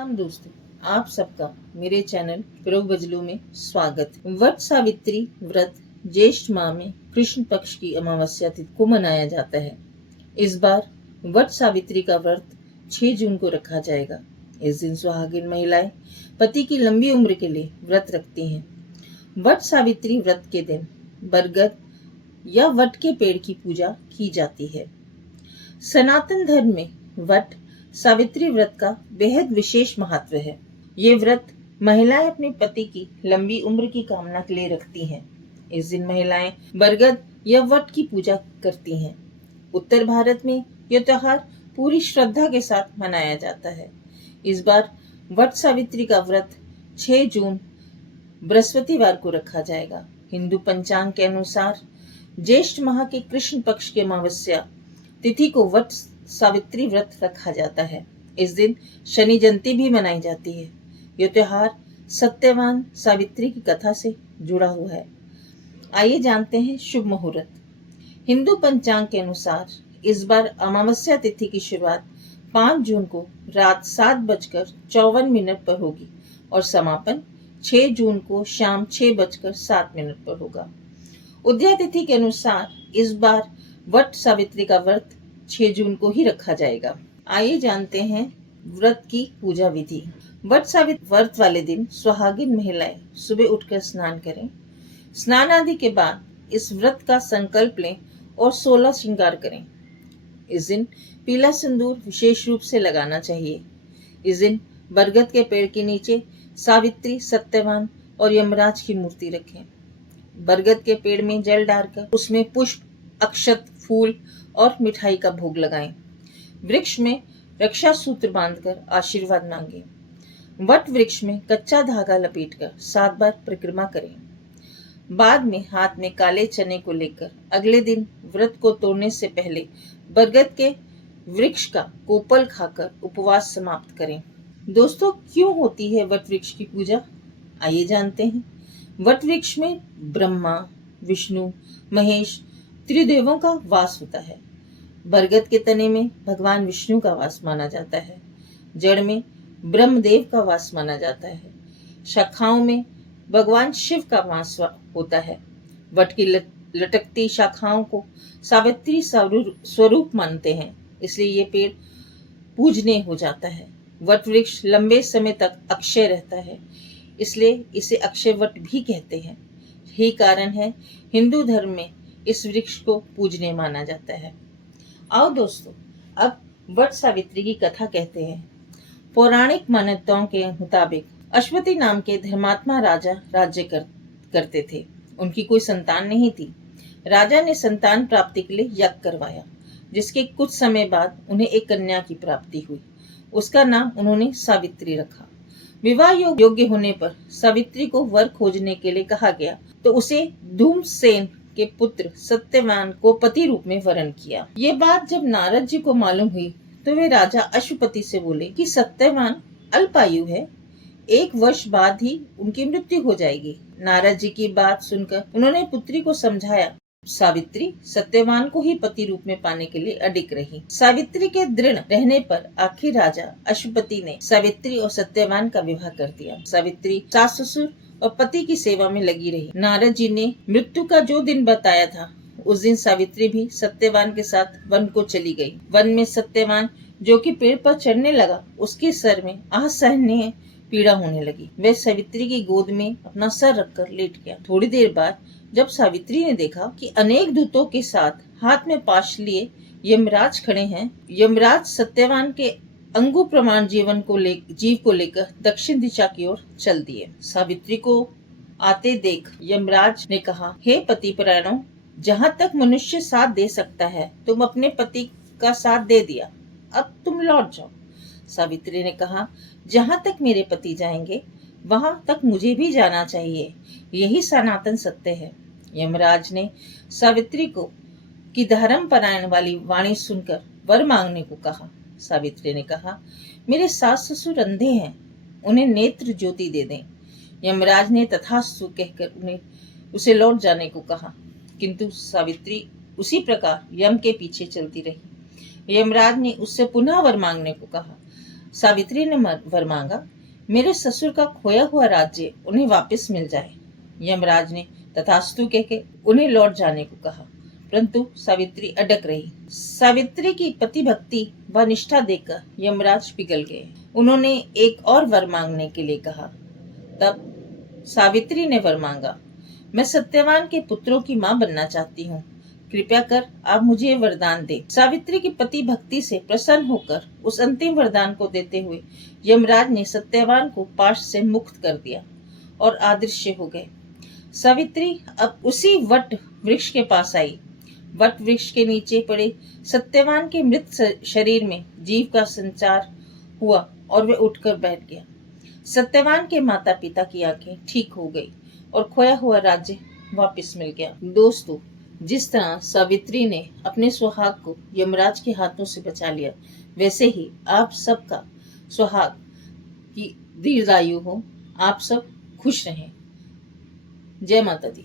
हम दोस्तों, आप सबका मेरे चैनल प्रयोग बजलू में स्वागत। वट सावित्री व्रत ज्येष्ठ माह में कृष्ण पक्ष की अमावस्या तिथि को मनाया जाता है। इस बार वट सावित्री का व्रत 6 जून को रखा जाएगा। इस दिन सुहागिन महिलाएं पति की लंबी उम्र के लिए व्रत रखती हैं। वट सावित्री व्रत के दिन बरगद या वट के पेड़ की पूजा की जाती है। सनातन धर्म में वट सावित्री व्रत का बेहद विशेष महत्व है। ये व्रत महिलाएं अपने पति की लंबी उम्र की कामना के लिए रखती हैं। इस दिन महिलाएं बरगद या वट की पूजा करती हैं। उत्तर भारत में यह त्योहार पूरी श्रद्धा के साथ मनाया जाता है। इस बार वट सावित्री का व्रत 6 जून बृहस्पतिवार को रखा जाएगा। हिंदू पंचांग के अनुसार ज्येष्ठ माह के कृष्ण पक्ष की अमावस्या तिथि को वट सावित्री व्रत रखा जाता है। इस दिन शनि जयंती भी मनाई जाती है। यह त्योहार सत्यवान सावित्री की कथा से जुड़ा हुआ है। आइए जानते हैं शुभ मुहूर्त। हिंदू पंचांग के अनुसार इस बार अमावस्या तिथि की शुरुआत 5 जून को रात 7:54 पर होगी और समापन 6 जून को शाम 6:07 पर होगा। उदया तिथि के अनुसार इस बार वट सावित्री का व्रत 6 जून को ही रखा जाएगा। आइए जानते हैं व्रत की पूजा विधि। वट सावित्री व्रत वाले दिन सुहागिन महिलाएं सुबह उठकर स्नान करें। स्नान आदि के बाद इस व्रत का संकल्प लें और 16 श्रृंगार करें। इस दिन पीला सिंदूर विशेष रूप से लगाना चाहिए। इस दिन बरगद के पेड़ के नीचे सावित्री, सत्यवान और यमराज की मूर्ति रखें। बरगद के पेड़ में जल डालकर उसमें पुष्प, अक्षत, फूल और मिठाई का भोग लगाएं। वृक्ष में रक्षा सूत्र बांधकर आशीर्वाद मांगे। वट वृक्ष में कच्चा धागा लपेटकर 7 बार परिक्रमा करें। बाद में हाथ में काले चने को लेकर अगले दिन व्रत को तोड़ने से पहले बरगद के वृक्ष का कोपल खाकर उपवास समाप्त करें। दोस्तों, क्यों होती है वट वृक्ष की पूजा? आइए जानते हैं। वट वृक्ष में ब्रह्मा, विष्णु, महेश त्रिदेवों का वास होता है। बरगद के तने में भगवान विष्णु का वास माना जाता है। जड़ में ब्रह्मदेव का वास माना जाता है। शाखाओं में भगवान शिव का वास होता है। वट की लटकती शाखाओं को सावित्री स्वरूप मानते हैं, इसलिए ये पेड़ पूजनीय हो जाता है। वट वृक्ष लंबे समय तक अक्षय रहता है, इसलिए इसे अक्षय वट भी कहते हैं। यही कारण है हिंदू धर्म में इस वृक्ष को पूजनीय माना जाता है। आओ दोस्तों, अब वट सावित्री की कथा कहते हैं। पौराणिक मान्यताओं के मुताबिक अश्वति नाम के धर्मात्मा राजा राज्य करते थे। उनकी कोई संतान नहीं थी। राजा ने संतान प्राप्ति के लिए यज्ञ करवाया, जिसके कुछ समय बाद उन्हें एक कन्या की प्राप्ति हुई। उसका नाम उन्होंने सावित्री रखा। विवाह योग्य होने पर सावित्री को वर खोजने के लिए कहा गया, तो उसे धूमसेन के पुत्र सत्यवान को पति रूप में वरण किया। ये बात जब नारद जी को मालूम हुई तो वे राजा अश्वपति से बोले कि सत्यवान अल्पायु है, 1 वर्ष बाद ही उनकी मृत्यु हो जाएगी। नारद जी की बात सुनकर उन्होंने पुत्री को समझाया। सावित्री सत्यवान को ही पति रूप में पाने के लिए अडिग रही। सावित्री के दृढ़ रहने पर आखिर राजा अश्वपति ने सावित्री और सत्यवान का विवाह कर दिया। सावित्री सास ससुर और पति की सेवा में लगी रही। नारद जी ने मृत्यु का जो दिन बताया था, उस दिन सावित्री भी सत्यवान के साथ वन को चली गई। वन में सत्यवान जो कि पेड़ पर चढ़ने लगा, उसके सर में असहनीय पीड़ा होने लगी। वह सावित्री की गोद में अपना सर रखकर लेट गया। थोड़ी देर बाद जब सावित्री ने देखा कि अनेक दूतों के साथ हाथ में पाश लिए यमराज खड़े हैं, यमराज सत्यवान के अंगु प्रमाण जीव को लेकर दक्षिण दिशा की ओर चल दिए। सावित्री को आते देख यमराज ने कहा, हे पति परायणों, जहाँ तक मनुष्य साथ दे सकता है तुम अपने पति का साथ दे दिया, अब तुम लौट जाओ। सावित्री ने कहा, जहाँ तक मेरे पति जाएंगे वहां तक मुझे भी जाना चाहिए, यही सनातन सत्य है। यमराज ने सावित्री को की धर्म परायण वाली वाणी सुनकर वर मांगने को कहा। सावित्री ने कहा, मेरे सास ससुर अंधे हैं, उन्हें नेत्र ज्योति दे दें। यमराज ने तथास्तु कहकर उसे लौट जाने को कहा, किंतु सावित्री उसी प्रकार यम के पीछे चलती रही। यमराज ने उससे पुनः वर मांगने को कहा। सावित्री ने वर मांगा, मेरे ससुर का खोया हुआ राज्य उन्हें वापस मिल जाए। यमराज ने तथास्तु कह के उन्हें लौट जाने को कहा, परंतु सावित्री अडक रही। सावित्री की पति भक्ति व निष्ठा देखकर यमराज पिघल गए। उन्होंने एक और वर मांगने के लिए कहा। तब सावित्री ने वर मांगा, मैं सत्यवान के पुत्रों की मां बनना चाहती हूँ, कृपया कर आप मुझे वरदान दे। सावित्री की पति भक्ति से प्रसन्न होकर उस अंतिम वरदान को देते हुए यमराज ने सत्यवान को पाश से मुक्त कर दिया और अदृश्य हो गए। सावित्री अब उसी वट वृक्ष के पास आई। वट वृक्ष के नीचे पड़े सत्यवान के मृत शरीर में जीव का संचार हुआ और वह उठकर बैठ गया। सत्यवान के माता पिता की आंखें ठीक हो गई और खोया हुआ राज्य वापस मिल गया। दोस्तों, जिस तरह सावित्री ने अपने सुहाग को यमराज के हाथों से बचा लिया, वैसे ही आप सबका सुहाग की दीर्घायु हो, आप सब खुश रहें। जय माता दी।